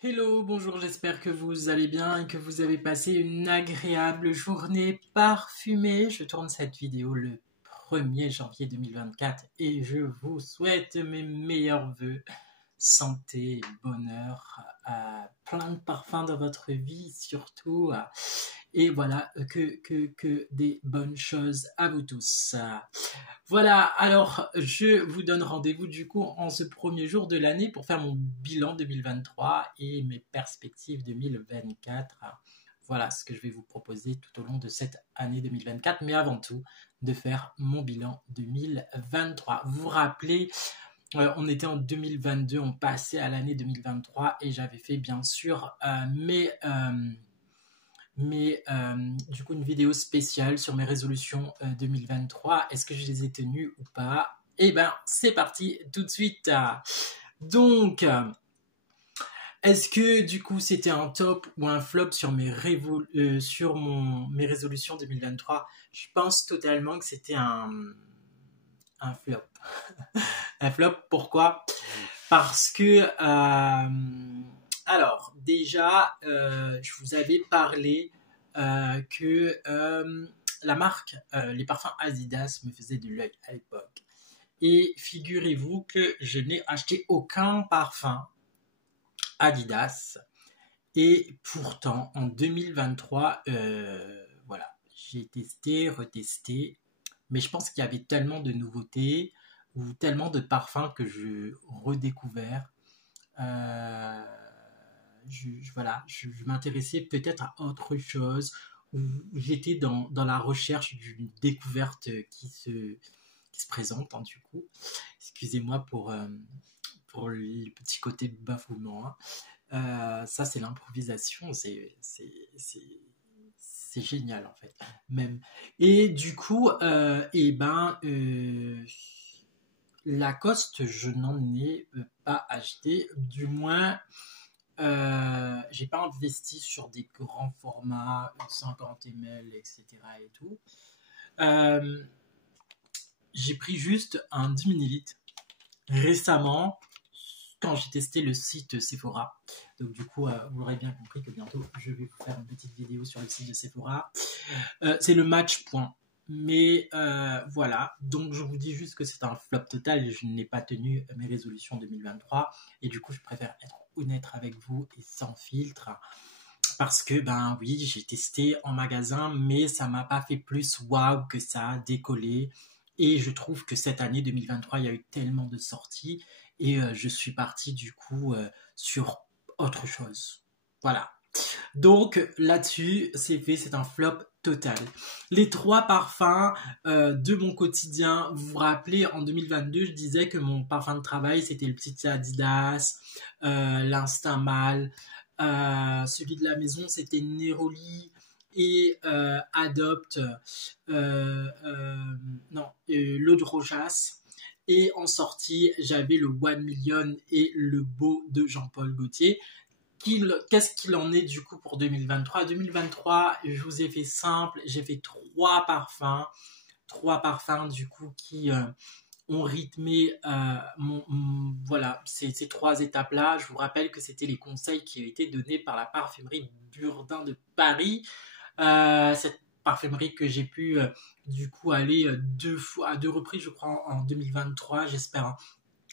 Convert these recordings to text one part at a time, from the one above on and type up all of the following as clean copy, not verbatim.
Hello, bonjour, j'espère que vous allez bien et que vous avez passé une agréable journée parfumée. Je tourne cette vidéo le 1er janvier 2024 et je vous souhaite mes meilleurs vœux. Santé, bonheur, plein de parfums dans votre vie surtout. Et voilà, que des bonnes choses à vous tous. Voilà, alors je vous donne rendez-vous du coup en ce premier jour de l'année pour faire mon bilan 2023 et mes perspectives 2024. Voilà ce que je vais vous proposer tout au long de cette année 2024, mais avant tout de faire mon bilan 2023. Vous vous rappelez, on était en 2022, on passait à l'année 2023 et j'avais fait bien sûr du coup une vidéo spéciale sur mes résolutions 2023. Est-ce que je les ai tenues ou pas? Eh ben, c'est parti tout de suite. Donc, est-ce que du coup c'était un top ou un flop sur mes résolutions 2023? Je pense totalement que c'était un flop. Un flop, pourquoi? Parce que, alors, déjà, je vous avais parlé que la marque, les parfums Adidas me faisaient de l'œil à l'époque. Et figurez-vous que je n'ai acheté aucun parfum Adidas. Et pourtant, en 2023, voilà, j'ai testé, retesté. Mais je pense qu'il y avait tellement de nouveautés ou tellement de parfums que je redécouvert. Euh, voilà, je m'intéressais peut-être à autre chose, ou j'étais dans la recherche d'une découverte qui se présente, hein, du coup. Excusez-moi pour le petit côté bafouement, hein. Ça, c'est l'improvisation, c'est génial en fait, même. Et du coup, Lacoste, je n'en ai pas acheté, du moins j'ai pas investi sur des grands formats, 50 ml, etc. et tout. Euh, j'ai pris juste un 10 millilitres récemment quand j'ai testé le site Sephora. Donc du coup, vous l'aurez bien compris que bientôt, je vais vous faire une petite vidéo sur le site de Sephora. C'est le match point. Mais voilà, donc je vous dis juste que c'est un flop total et je n'ai pas tenu mes résolutions 2023. Et du coup, je préfère être honnête avec vous et sans filtre. Parce que, ben oui, j'ai testé en magasin, mais ça m'a pas fait plus waouh que ça a décollé. Et je trouve que cette année 2023, il y a eu tellement de sorties. Et je suis parti du coup sur autre chose. Voilà. Donc là-dessus, c'est fait, c'est un flop total. Les trois parfums de mon quotidien, vous vous rappelez, en 2022, je disais que mon parfum de travail, c'était le petit Adidas, l'Instinct Mâle. Celui de la maison, c'était Neroli et Adopt, l'eau de Rojas. Et en sortie, j'avais le One Million et le Beau de Jean-Paul Gaultier. Qu'est-ce qu'il en est du coup pour 2023? 2023, je vous ai fait simple, j'ai fait trois parfums du coup qui ont rythmé voilà, ces trois étapes-là. Je vous rappelle que c'était les conseils qui ont été donnés par la parfumerie Burdin de Paris. Cette parfumerie que j'ai pu du coup aller à deux reprises, je crois, en 2023, j'espère, hein,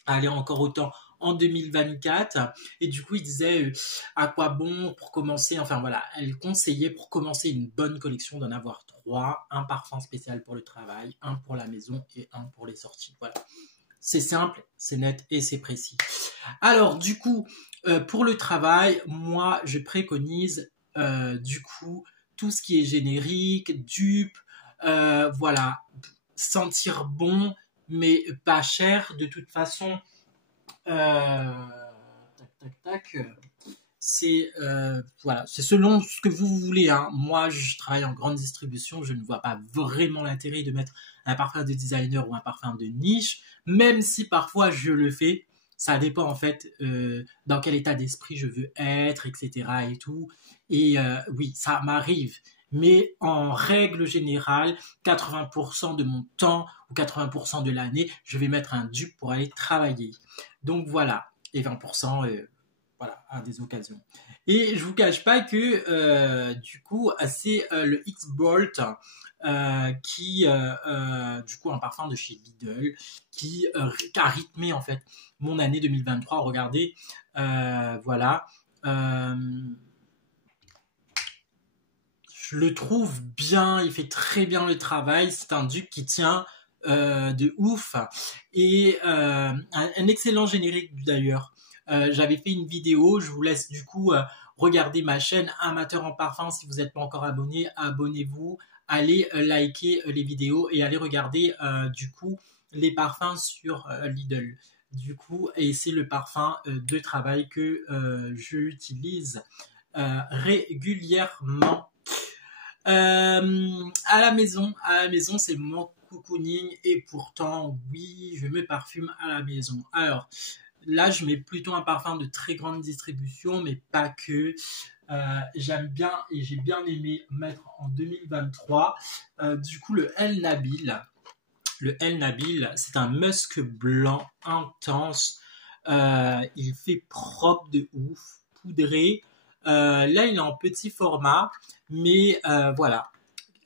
aller encore autant en 2024. Et du coup, il disait à quoi bon pour commencer. Enfin voilà, elle conseillait pour commencer une bonne collection d'en avoir trois. Un parfum spécial pour le travail, un pour la maison et un pour les sorties. Voilà. C'est simple, c'est net et c'est précis. Alors du coup, pour le travail, moi, je préconise du coup tout ce qui est générique, dupe, voilà, sentir bon, mais pas cher. De toute façon, c'est voilà, c'est selon ce que vous voulez, hein. Moi, je travaille en grande distribution, je ne vois pas vraiment l'intérêt de mettre un parfum de designer ou un parfum de niche, même si parfois je le fais. Ça dépend en fait dans quel état d'esprit je veux être, etc. et tout. Et oui, ça m'arrive. Mais en règle générale, 80% de mon temps ou 80% de l'année, je vais mettre un dupe pour aller travailler. Donc voilà, et 20%, voilà, à des occasions. Et je vous cache pas que du coup, c'est le X-Bolt qui, du coup, un parfum de chez Lidl qui a rythmé en fait mon année 2023. Regardez, voilà. Je le trouve bien, il fait très bien le travail. C'est un dupe qui tient de ouf et un excellent générique d'ailleurs. J'avais fait une vidéo, je vous laisse du coup regarder ma chaîne Amateur en parfum. Si vous n'êtes pas encore abonné, abonnez-vous, allez liker les vidéos et allez regarder du coup les parfums sur Lidl. Du coup, et c'est le parfum de travail que j'utilise régulièrement. À la maison, c'est mon cocooning et pourtant, oui, je me parfume à la maison. Alors, là, je mets plutôt un parfum de très grande distribution, mais pas que. J'aime bien et j'ai bien aimé mettre en 2023. Du coup, le El Nabil. Le El Nabil, c'est un musk blanc intense. Il fait propre de ouf, poudré. Là, il est en petit format, mais voilà.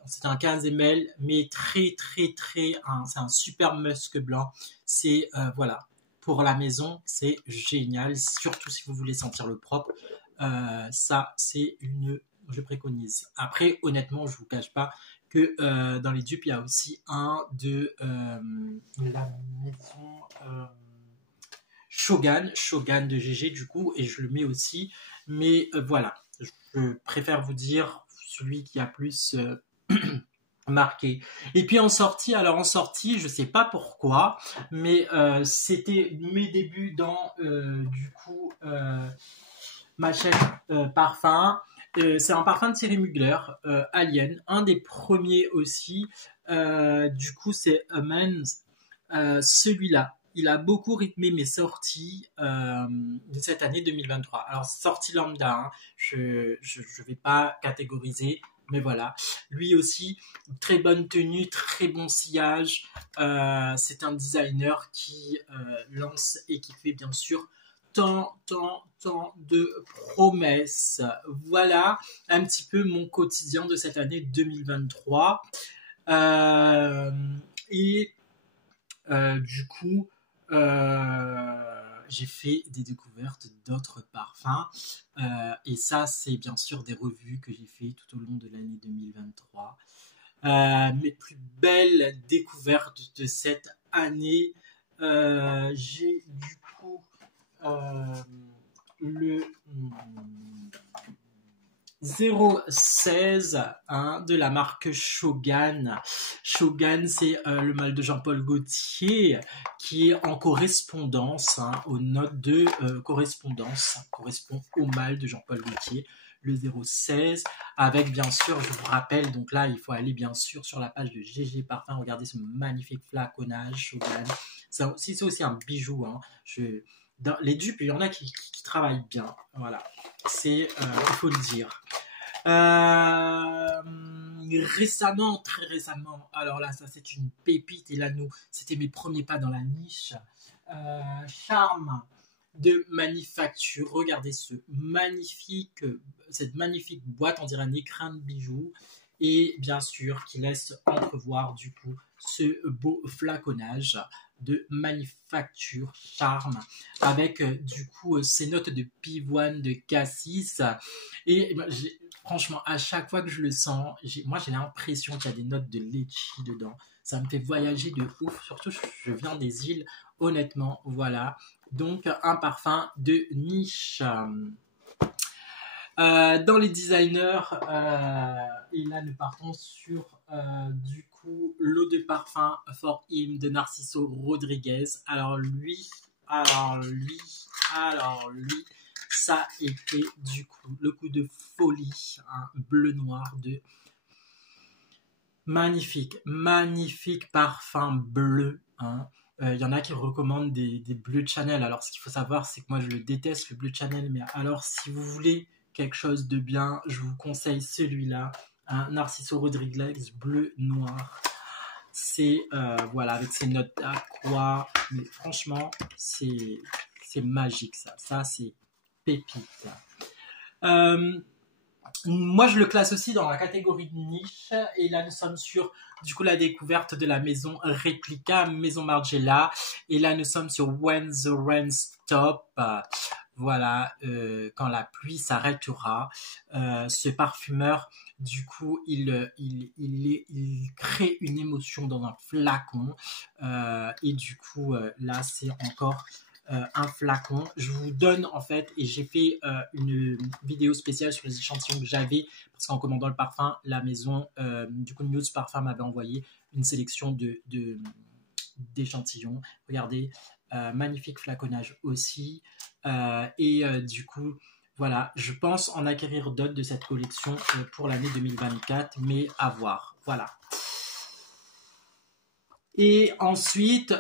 C'est un 15 ml, mais très, très, très. C'est un super musk blanc. C'est, voilà. Pour la maison, c'est génial. Surtout si vous voulez sentir le propre. Ça, c'est une. Je préconise. Après, honnêtement, je vous cache pas que dans les dupes, il y a aussi un de la maison Shogun de GG du coup, et je le mets aussi. Mais voilà, je préfère vous dire celui qui a plus marqué. Et puis en sortie, je sais pas pourquoi, mais c'était mes débuts dans du coup ma chaîne parfum. C'est un parfum de Thierry Mugler, Alien, un des premiers aussi. Du coup, c'est Amends. Celui-là, il a beaucoup rythmé mes sorties de cette année 2023. Alors, sortie lambda, hein, je vais pas catégoriser, mais voilà. Lui aussi, très bonne tenue, très bon sillage. C'est un designer qui lance et qui fait bien sûr tant de promesses. Voilà un petit peu mon quotidien de cette année 2023. Et du coup, j'ai fait des découvertes d'autres parfums. Et ça, c'est bien sûr des revues que j'ai fait tout au long de l'année 2023. Mes plus belles découvertes de cette année, j'ai du coup le 016 hein, de la marque Shogun. Shogun, c'est le mal de Jean-Paul Gaultier qui est en correspondance, hein, aux notes de correspondance, correspond au mal de Jean-Paul Gaultier. Le 016 avec bien sûr, je vous rappelle, donc là il faut aller bien sûr sur la page de GG Parfum, regardez ce magnifique flaconnage Shogun. C'est aussi un bijou, hein. Dans les dupes, il y en a qui travaillent bien, voilà, c'est il faut le dire. Récemment, très récemment, alors là ça c'est une pépite et là c'était mes premiers pas dans la niche. Charme de manufacture, regardez cette magnifique boîte, on dirait un écrin de bijoux et bien sûr qui laisse entrevoir du coup ce beau flaconnage de manufacture Charme avec du coup ces notes de pivoine, de cassis et franchement à chaque fois que je le sens, moi j'ai l'impression qu'il y a des notes de litchi dedans. Ça me fait voyager de ouf, surtout je viens des îles, honnêtement, voilà. Donc un parfum de niche. Dans les designers, et là nous partons sur du coup l'eau de parfum For Him de Narciso Rodriguez. Alors lui, ça a été du coup le coup de folie, un bleu noir de magnifique parfum bleu. Hein. Y en a qui recommandent des bleus Chanel. Alors ce qu'il faut savoir, c'est que moi je le déteste le bleu Chanel, mais alors si vous voulez quelque chose de bien, je vous conseille celui-là, un Narciso Rodriguez bleu noir. C'est voilà, avec ses notes aqua, mais franchement c'est magique ça c'est pépites. Moi, je le classe aussi dans la catégorie de niche. Et là, nous sommes sur, du coup, la découverte de la maison Replica, maison Margiela. Et là, nous sommes sur When the Rain Stop. Voilà, quand la pluie s'arrêtera. Ce parfumeur, du coup, il crée une émotion dans un flacon. Et du coup, là, c'est encore un flacon. Je vous donne en fait, et j'ai fait une vidéo spéciale sur les échantillons que j'avais, parce qu'en commandant le parfum, la maison, du coup, News Parfum m'avait envoyé une sélection d'échantillons. Regardez, magnifique flaconnage aussi. Du coup, voilà, je pense en acquérir d'autres de cette collection pour l'année 2024, mais à voir. Voilà. Et ensuite,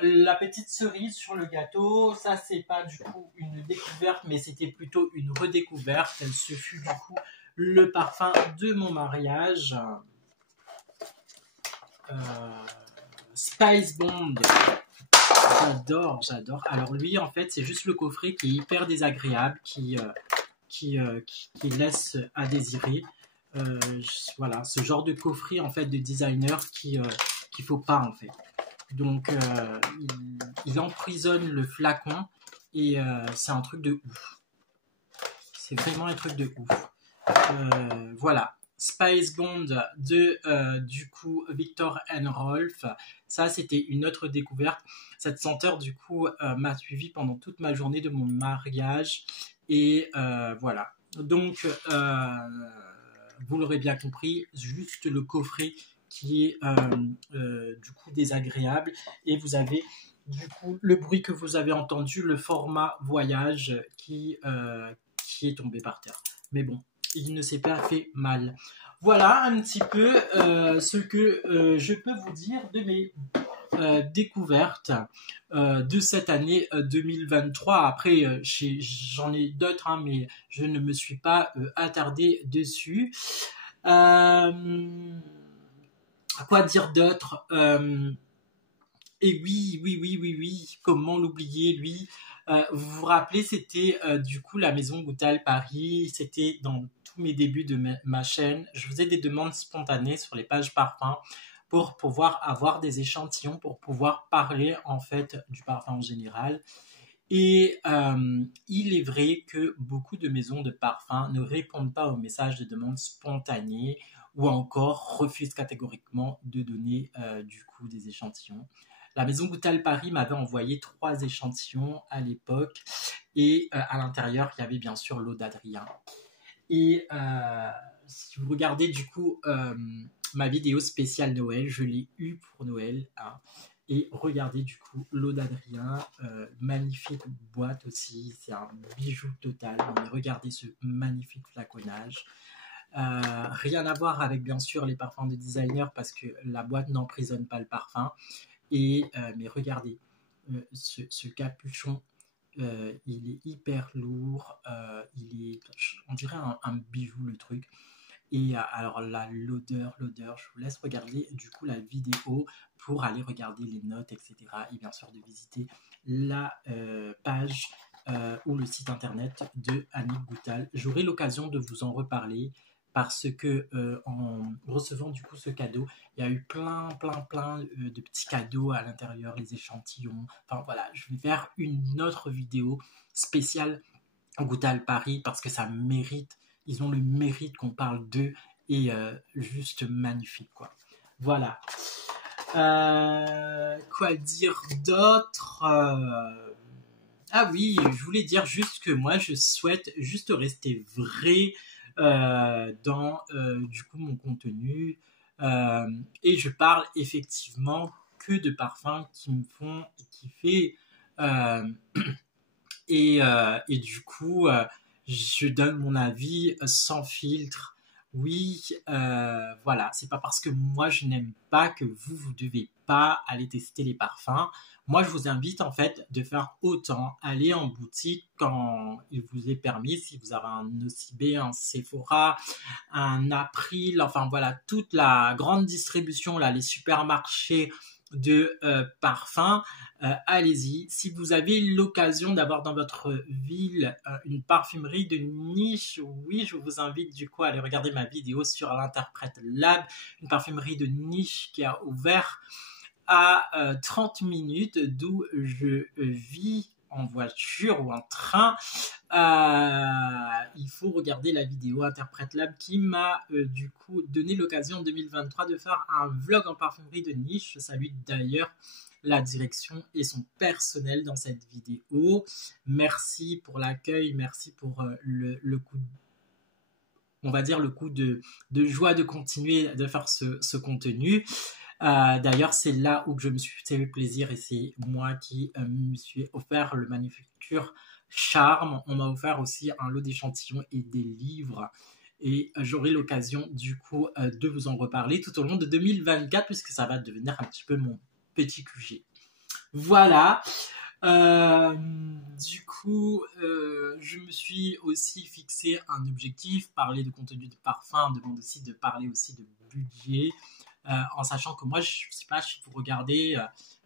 la petite cerise sur le gâteau, ça c'est pas du coup une découverte, mais c'était plutôt une redécouverte. Ce fut du coup le parfum de mon mariage. Spice Bond. J'adore. Alors lui, en fait, c'est juste le coffret qui est hyper désagréable, qui laisse à désirer. Voilà, ce genre de coffret en fait de designer qu'il faut pas en fait. Donc il emprisonne le flacon et c'est un truc de ouf. C'est vraiment un truc de ouf. Voilà. Spice Bond de du coup Viktor & Rolf. Ça c'était une autre découverte. Cette senteur du coup m'a suivi pendant toute ma journée de mon mariage et voilà. Donc vous l'aurez bien compris, juste le coffret qui est du coup désagréable et vous avez du coup le bruit que vous avez entendu, le format voyage qui est tombé par terre. Mais bon, il ne s'est pas fait mal. Voilà un petit peu ce que je peux vous dire de mes découvertes de cette année 2023. Après, j'en ai d'autres, hein, mais je ne me suis pas attardé dessus. Quoi dire d'autre Et oui, comment l'oublier, lui vous vous rappelez, c'était du coup la maison Goutal Paris, c'était dans tous mes débuts de ma chaîne. Je faisais des demandes spontanées sur les pages parfums pour pouvoir avoir des échantillons, pour pouvoir parler en fait du parfum en général. Et il est vrai que beaucoup de maisons de parfums ne répondent pas aux messages de demande spontanés ou encore refusent catégoriquement de donner du coup des échantillons. La maison Goutal Paris m'avait envoyé 3 échantillons à l'époque et à l'intérieur il y avait bien sûr l'eau d'Adrien. Et si vous regardez du coup ma vidéo spéciale Noël, je l'ai eu pour Noël. Hein, et regardez du coup l'eau d'Adrien, magnifique boîte aussi, c'est un bijou total. Mais regardez ce magnifique flaconnage. Rien à voir avec bien sûr les parfums de designer parce que la boîte n'emprisonne pas le parfum. Et mais regardez ce capuchon, il est hyper lourd, on dirait un bijou le truc. Et alors là, l'odeur, je vous laisse regarder du coup la vidéo pour aller regarder les notes, etc. Et bien sûr de visiter la page ou le site internet de Annick Goutal. J'aurai l'occasion de vous en reparler parce que en recevant du coup ce cadeau, il y a eu plein de petits cadeaux à l'intérieur, les échantillons. Enfin voilà, je vais faire une autre vidéo spéciale Goutal Paris parce que ça mérite. Ils ont le mérite qu'on parle d'eux et juste magnifique quoi. Voilà. Quoi dire d'autre Ah oui, je voulais dire juste que moi je souhaite juste rester vrai dans du coup mon contenu et je parle effectivement que de parfums qui me font kiffer et du coup je donne mon avis sans filtre. Oui, voilà, c'est pas parce que moi je n'aime pas que vous devez pas aller tester les parfums. Moi, je vous invite en fait de faire autant. Aller en boutique quand il vous est permis, si vous avez un Nocibé, un Sephora, un April, enfin voilà, toute la grande distribution, là, les supermarchés de parfum, allez-y. Si vous avez l'occasion d'avoir dans votre ville une parfumerie de niche, oui, je vous invite du coup à aller regarder ma vidéo sur l'Interprète Lab, une parfumerie de niche qui a ouvert à 30 minutes d'où je vis en voiture ou en train. Il faut regarder la vidéo Interprète Lab qui m'a du coup donné l'occasion en 2023 de faire un vlog en parfumerie de niche. Je salue d'ailleurs la direction et son personnel dans cette vidéo. Merci pour l'accueil, merci pour le coup on va dire le coup de joie de continuer de faire ce contenu. D'ailleurs, c'est là où je me suis fait plaisir et c'est moi qui me suis offert le Manufacture Charme. On m'a offert aussi un lot d'échantillons et des livres. Et j'aurai l'occasion du coup de vous en reparler tout au long de 2024 puisque ça va devenir un petit peu mon petit QG. Voilà. Du coup, je me suis aussi fixé un objectif. Parler de contenu de parfum demande aussi de parler aussi de budget. En sachant que moi, je sais pas si vous regardez,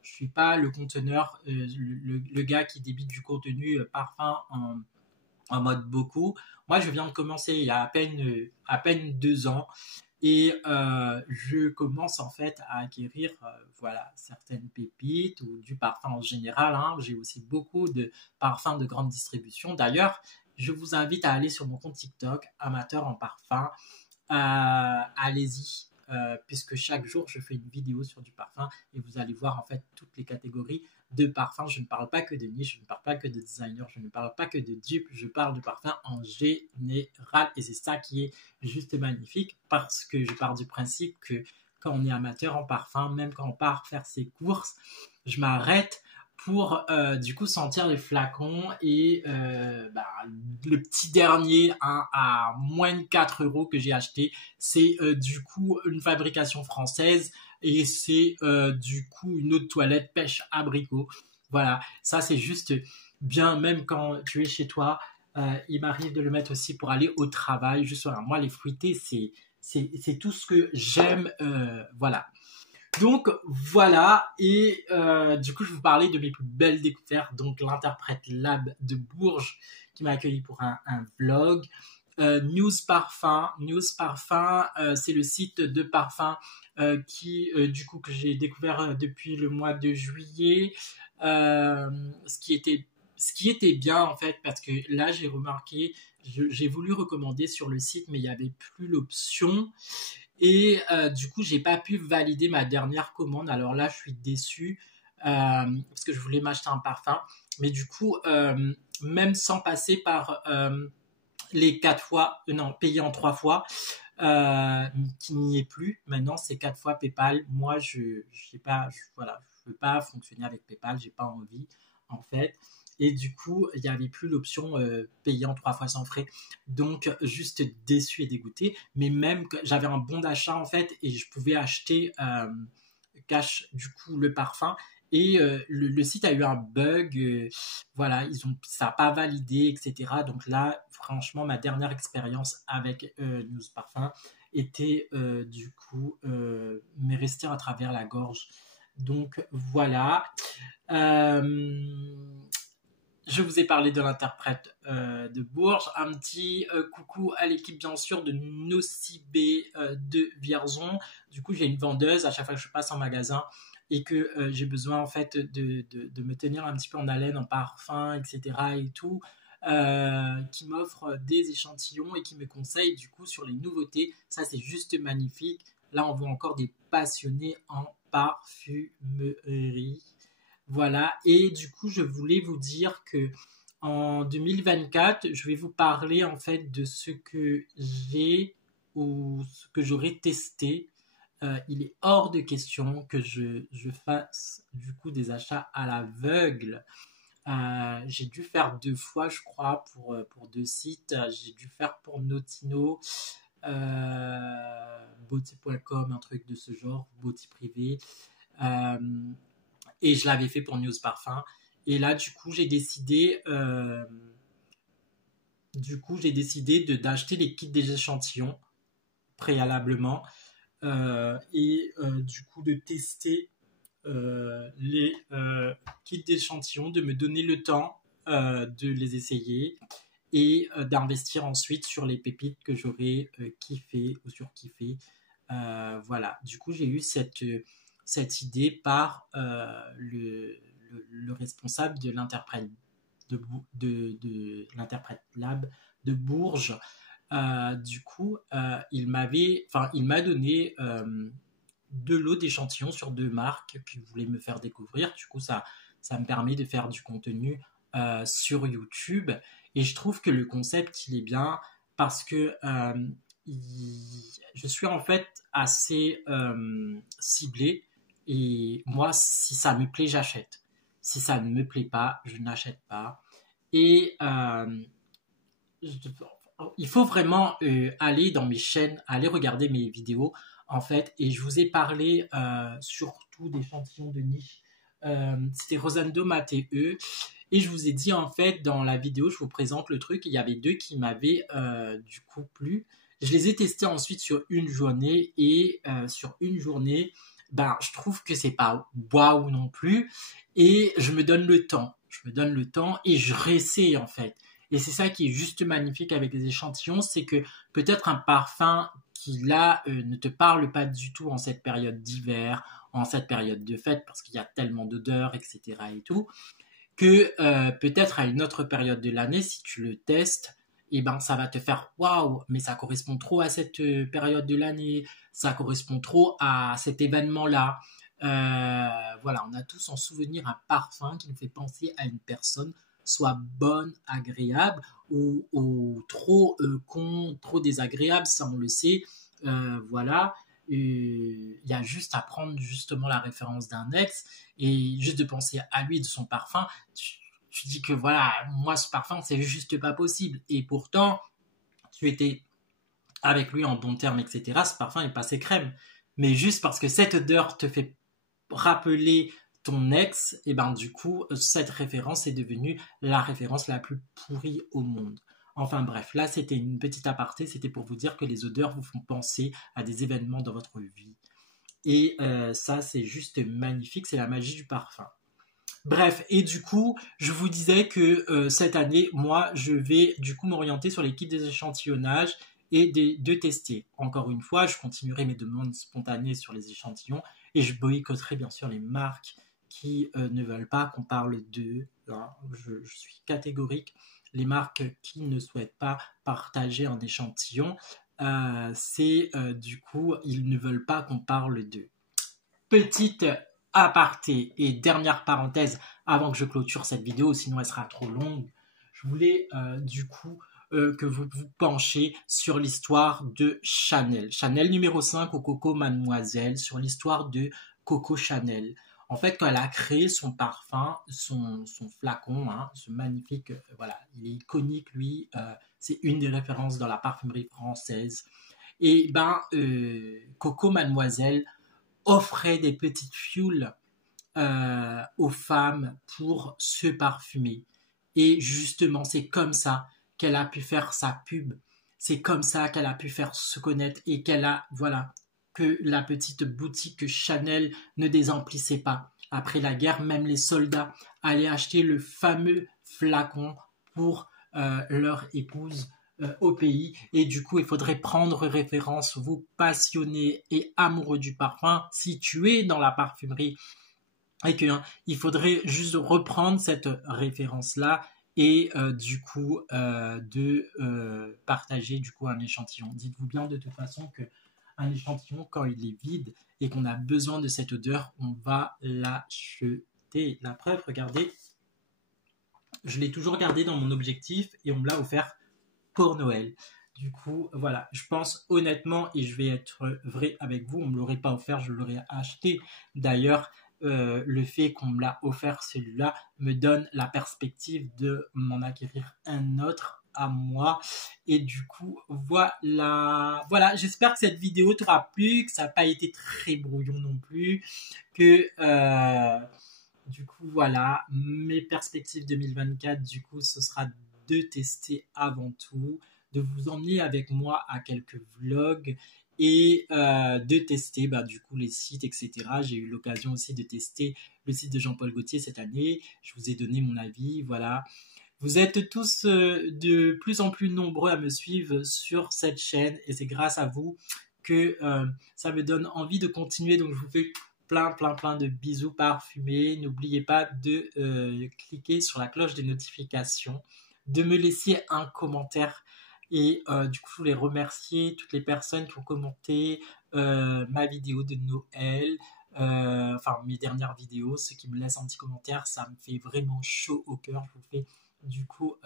je suis pas le conteneur, le gars qui débite du contenu parfum en mode beaucoup. Moi, je viens de commencer il y a à peine 2 ans et je commence en fait à acquérir voilà, certaines pépites ou du parfum en général. Hein. J'ai aussi beaucoup de parfums de grande distribution. D'ailleurs, je vous invite à aller sur mon compte TikTok, amateur en parfum. Allez-y. Puisque chaque jour je fais une vidéo sur du parfum et vous allez voir en fait toutes les catégories de parfum. Je ne parle pas que de niche, je ne parle pas que de designer, je ne parle pas que de dupe, je parle de parfum en général et c'est ça qui est juste magnifique parce que je pars du principe que quand on est amateur en parfum, même quand on part faire ses courses, je m'arrête pour du coup sentir les flacons et le petit dernier à moins de 4 € que j'ai acheté, c'est du coup une fabrication française et c'est du coup une eau de toilette pêche abricot. Voilà, ça c'est juste bien même quand tu es chez toi. Il m'arrive de le mettre aussi pour aller au travail. Juste voilà, moi les fruités c'est tout ce que j'aime. Voilà. Donc voilà, et du coup je vous parlais de mes plus belles découvertes, donc l'Interprète Lab de Bourges qui m'a accueilli pour un vlog. News Parfum, c'est le site de parfum qui du coup que j'ai découvert depuis le mois de juillet, ce qui était bien en fait parce que là j'ai remarqué, j'ai voulu recommander sur le site mais il n'y avait plus l'option. Et du coup, j'ai pas pu valider ma dernière commande. Alors là, je suis déçu parce que je voulais m'acheter un parfum. Mais du coup, même sans passer par les 4 fois, non, payer en 3 fois, qui n'y est plus. Maintenant, c'est 4 fois PayPal. Moi, je sais pas, voilà, je veux pas fonctionner avec PayPal. J'ai pas envie, en fait. Et du coup, il n'y avait plus l'option payant 3 fois sans frais. Donc, juste déçu et dégoûté. Mais même que j'avais un bon d'achat, en fait, et je pouvais acheter cash, du coup, le parfum. Et le site a eu un bug. Voilà, ça n'a pas validé, etc. Donc là, franchement, ma dernière expérience avec News Parfum était, du coup, m'est restée à travers la gorge. Donc, voilà. Je vous ai parlé de l'interprète de Bourges. Un petit coucou à l'équipe, bien sûr, de Nocibé de Vierzon. Du coup, j'ai une vendeuse à chaque fois que je passe en magasin et que j'ai besoin, en fait, de me tenir un petit peu en haleine, en parfum, etc. et tout, qui m'offre des échantillons et qui me conseille, du coup, sur les nouveautés. Ça, c'est juste magnifique. Là, on voit encore des passionnés en parfumerie. Voilà, et du coup, je voulais vous dire que en 2024, je vais vous parler en fait de ce que j'ai ou ce que j'aurais testé. Il est hors de question que je fasse du coup des achats à l'aveugle. J'ai dû faire 2 fois, je crois, pour 2 sites. J'ai dû faire pour Notino, Beauty.com, un truc de ce genre, Beauty privé. Euh, et je l'avais fait pour News Parfum. Et là, du coup, j'ai décidé d'acheter les kits des échantillons préalablement et du coup de tester les kits d'échantillons, de me donner le temps de les essayer et d'investir ensuite sur les pépites que j'aurais kiffé ou surkiffé. Voilà, du coup j'ai eu cette idée par le responsable de l'interprète de l'interprète lab de Bourges. Du coup, il m'a donné de l'eau d'échantillons sur 2 marques qu'il voulait me faire découvrir. Du coup, ça me permet de faire du contenu sur YouTube. Et je trouve que le concept, il est bien parce que je suis en fait assez ciblé. Et moi, si ça me plaît, j'achète. Si ça ne me plaît pas, je n'achète pas. Et il faut vraiment aller dans mes chaînes, aller regarder mes vidéos, en fait. Et je vous ai parlé surtout d'échantillons de niche. C'était Rosendo Matteo. Et je vous ai dit, en fait, dans la vidéo, je vous présente le truc. Il y avait 2 qui m'avaient du coup plu. Je les ai testés ensuite sur une journée. Et sur une journée, ben, je trouve que c'est pas waouh non plus. Et je me donne le temps. Je me donne le temps et je réessaye, en fait. Et c'est ça qui est juste magnifique avec les échantillons, c'est que peut-être un parfum qui là ne te parle pas du tout en cette période d'hiver, en cette période de fête, parce qu'il y a tellement d'odeurs, etc. et tout, que peut-être à une autre période de l'année, si tu le testes, et ben ça va te faire waouh, mais ça correspond trop à cette période de l'année, ça correspond trop à cet événement-là. Voilà, on a tous en souvenir un parfum qui nous fait penser à une personne, soit bonne, agréable, ou trop con, trop désagréable, ça on le sait. Voilà, il y a juste à prendre justement la référence d'un ex et juste de penser à lui, de son parfum. Tu dis que voilà, moi ce parfum c'est juste pas possible. Et pourtant, tu étais avec lui en bons termes, etc. Ce parfum est passé crème. Mais juste parce que cette odeur te fait rappeler ton ex, et ben du coup, cette référence est devenue la référence la plus pourrie au monde. Enfin bref, là c'était une petite aparté, c'était pour vous dire que les odeurs vous font penser à des événements dans votre vie. Et ça c'est juste magnifique, c'est la magie du parfum. Bref, et du coup, je vous disais que cette année, moi, je vais du coup m'orienter sur les kits d'échantillonnage et de tester. Encore une fois, je continuerai mes demandes spontanées sur les échantillons et je boycotterai bien sûr les marques qui ne veulent pas qu'on parle d'eux. Hein. Je suis catégorique. Les marques qui ne souhaitent pas partager un échantillon, c'est du coup, ils ne veulent pas qu'on parle d'eux. Petite aparté et dernière parenthèse avant que je clôture cette vidéo, sinon elle sera trop longue. Je voulais du coup que vous vous penchiez sur l'histoire de Chanel. Chanel numéro 5 au Coco Mademoiselle, sur l'histoire de Coco Chanel. En fait, quand elle a créé son parfum, son flacon, hein, ce magnifique, voilà, il est iconique, lui, c'est une des références dans la parfumerie française. Et ben, Coco Mademoiselle offrait des petites fioles aux femmes pour se parfumer. Et justement, c'est comme ça qu'elle a pu faire sa pub. C'est comme ça qu'elle a pu faire se connaître et qu'elle a, voilà, que la petite boutique Chanel ne désemplissait pas. Après la guerre, même les soldats allaient acheter le fameux flacon pour leur épouse au pays. Et du coup, il faudrait prendre référence, vous passionnés et amoureux du parfum, si tu es dans la parfumerie, et qu'il faudrait juste reprendre cette référence-là et du coup de partager du coup un échantillon. Dites-vous bien de toute façon que un échantillon, quand il est vide et qu'on a besoin de cette odeur, on va l'acheter. La preuve, regardez, je l'ai toujours gardé dans mon objectif et on me l'a offert pour Noël. Du coup, voilà, je pense honnêtement, et je vais être vrai avec vous, on ne me l'aurait pas offert, je l'aurais acheté. D'ailleurs, le fait qu'on me l'a offert celui-là me donne la perspective de m'en acquérir un autre à moi. Et du coup, voilà, j'espère que cette vidéo t'aura plu, que ça n'a pas été très brouillon non plus, que du coup, voilà, mes perspectives 2024, du coup, ce sera de tester avant tout, de vous emmener avec moi à quelques vlogs et de tester du coup les sites, etc. J'ai eu l'occasion aussi de tester le site de Jean-Paul Gaultier cette année. Je vous ai donné mon avis, voilà. Vous êtes tous de plus en plus nombreux à me suivre sur cette chaîne et c'est grâce à vous que ça me donne envie de continuer. Donc je vous fais plein de bisous parfumés. N'oubliez pas de cliquer sur la cloche des notifications, de me laisser un commentaire. Et du coup, je voulais remercier toutes les personnes qui ont commenté ma vidéo de Noël, enfin mes dernières vidéos. Ceux qui me laissent un petit commentaire, ça me fait vraiment chaud au cœur. Je vous fais du coup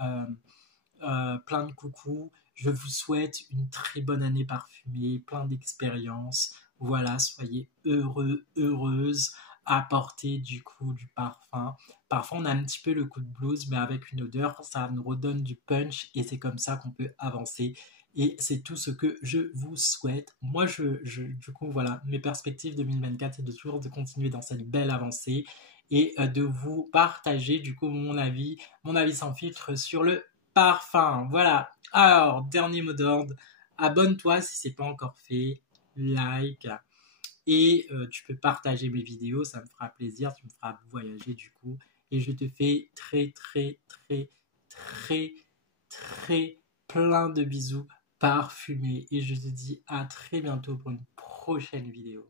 plein de coucou. Je vous souhaite une très bonne année parfumée, plein d'expériences. Voilà, soyez heureux, heureuses, apportez du coup du parfum. Parfois on a un petit peu le coup de blues, mais avec une odeur, ça nous redonne du punch et c'est comme ça qu'on peut avancer. Et c'est tout ce que je vous souhaite. Moi, du coup, voilà, mes perspectives 2024, c'est de toujours de continuer dans cette belle avancée et de vous partager du coup mon avis sans filtre sur le parfum. Voilà. Alors, dernier mot d'ordre, abonne-toi si c'est pas encore fait, like et tu peux partager mes vidéos, ça me fera plaisir, tu me feras voyager du coup. Et je te fais très plein de bisous parfumés et je te dis à très bientôt pour une prochaine vidéo.